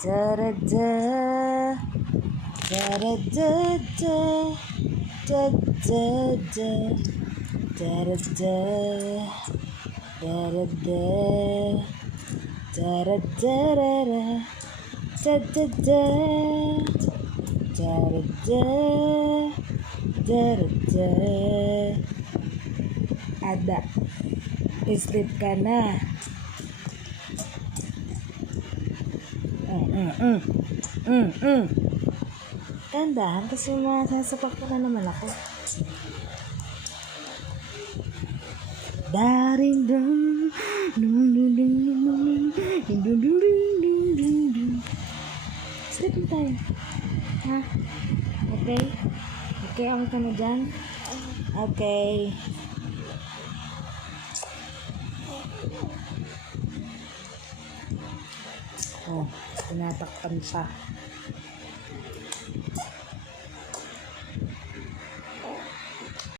Da-da-da, da-da-da-da, da-da-da, da-da-da, da-da-da, da-da-da-da-da, da-da-da, da-da-da, da-da-da. Ada, sleep ka na. Tandahan kasi masasapak ko na naman ako. Daring dum dum dum dum dum dum dum dum. Sleep na tayo. Ha? Okay? Okay, ako ka na dyan? Okay. Oh, tinatakpan pa.